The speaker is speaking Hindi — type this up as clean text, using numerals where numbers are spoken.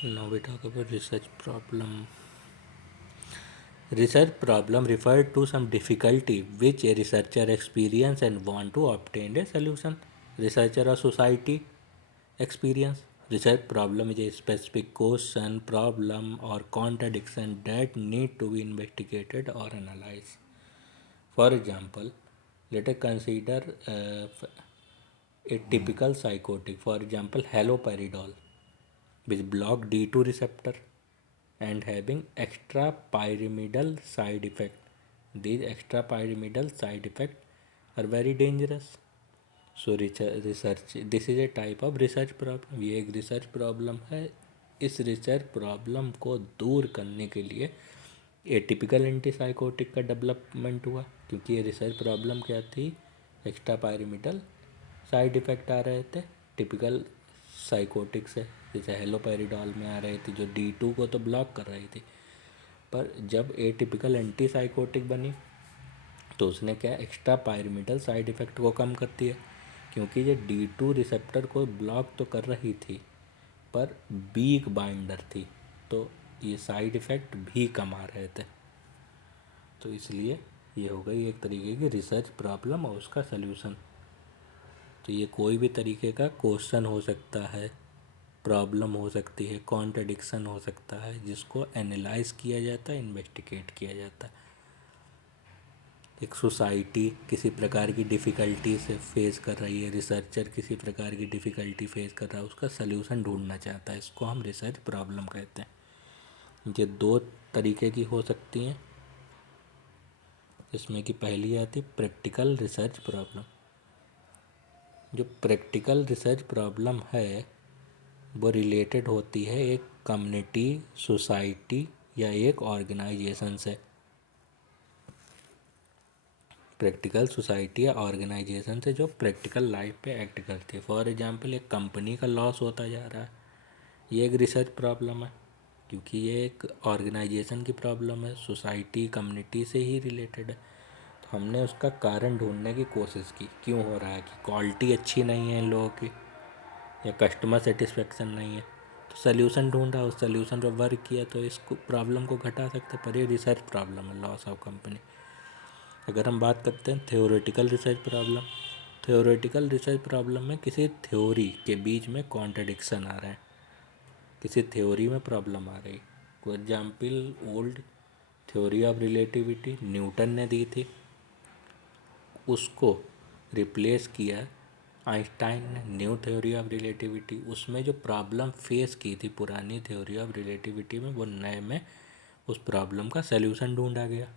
Now we talk about research problem. Research problem refer to some difficulty which a researcher experience and want to obtain a solution. Researcher or society experience. Research problem is a specific question, problem or contradiction that need to be investigated or analyzed. For example, let us consider a typical psychotic. For example, haloperidol, which block D2 receptor and having extra pyramidal side effect. These extra pyramidal side effect are very dangerous. So research this is a type of research problem. ये एक रिसर्च प्रॉब्लम है. इस रिसर्च प्रॉब्लम को दूर करने के लिए एटिपिकल एंटीसाइकोटिक का डेवलपमेंट हुआ, क्योंकि ये रिसर्च प्रॉब्लम क्या थी, एक्स्ट्रा पायरिमिडल साइड इफ़ेक्ट आ रहे थे टिपिकल साइकोटिक से, जैसे हेलोपेरिडॉल में आ रही थी जो D2 को तो ब्लॉक कर रही थी. पर जब एटिपिकल एंटीसाइकोटिक बनी तो उसने क्या एक्स्ट्रा पायरिमिडल साइड इफ़ेक्ट को कम कर दिया, क्योंकि ये D2 रिसेप्टर को ब्लॉक तो कर रही थी पर वीक बाइंडर थी, तो ये साइड इफ़ेक्ट भी कम आ रहे थे. तो इसलिए ये हो गई एक तरीके की रिसर्च प्रॉब्लम और उसका सल्यूशन. तो ये कोई भी तरीके का क्वेश्चन हो सकता है, प्रॉब्लम हो सकती है, कॉन्ट्रडिक्शन हो सकता है, जिसको एनालाइज किया जाता है, इन्वेस्टिगेट किया जाता है. एक सोसाइटी किसी प्रकार की डिफ़िकल्टी से फेस कर रही है, रिसर्चर किसी प्रकार की डिफ़िकल्टी फेस कर रहा है, उसका सल्यूशन ढूंढना चाहता है, इसको हम रिसर्च प्रॉब्लम कहते हैं. ये दो तरीके की हो सकती हैं, जिसमें कि पहली आती प्रैक्टिकल रिसर्च प्रॉब्लम. जो प्रैक्टिकल रिसर्च प्रॉब्लम है वो रिलेटेड होती है एक कम्युनिटी, सोसाइटी या एक ऑर्गेनाइजेशन से. प्रैक्टिकल सोसाइटी या ऑर्गेनाइजेशन से जो प्रैक्टिकल लाइफ पे एक्ट करती है. फॉर एग्जांपल एक कंपनी का लॉस होता जा रहा है, ये एक रिसर्च प्रॉब्लम है, क्योंकि ये एक ऑर्गेनाइजेशन की प्रॉब्लम है, सोसाइटी कम्युनिटी से ही रिलेटेड है. तो हमने उसका कारण ढूंढने की कोशिश की, क्यों हो रहा है, कि क्वालिटी अच्छी नहीं है इन लोगों की या कस्टमर सेटिस्फेक्शन नहीं है. तो सल्यूशन ढूंढा, उस सल्यूशन पर वर्क किया तो इस प्रॉब्लम को घटा सकते. पर ये रिसर्च प्रॉब्लम है, लॉस ऑफ कंपनी. अगर हम बात करते हैं theoretical research problem, theoretical research problem में किसी थ्योरी के बीच में कॉन्ट्रडिक्शन आ रहा है, किसी थ्योरी में प्रॉब्लम आ रही. For example old theory of relativity Newton ने दी थी, उसको रिप्लेस किया आइंस्टाइन ने न्यू थ्योरी ऑफ रिलेटिविटी. उसमें जो प्रॉब्लम फेस की थी पुरानी थ्योरी ऑफ रिलेटिविटी में, वो नए में उस प्रॉब्लम का सल्यूशन ढूंढा गया.